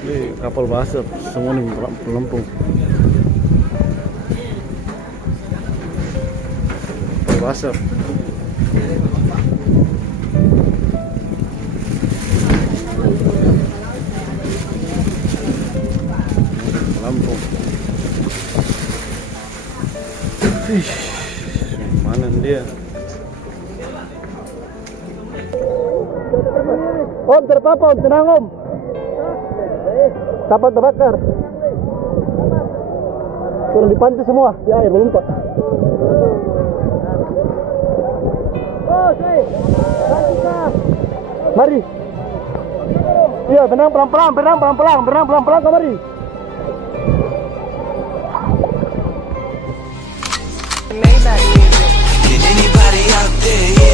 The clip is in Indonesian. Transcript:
Ini kapal basah semua nih pelampung. Kapal basah. Pelampung. Mana dia? Om, terpapa om, tenang om. Kapal terbakar. Turun di pantai semua, di air melompat. Mari. Iya, berenang pelan-pelan, kemari. Can anybody out there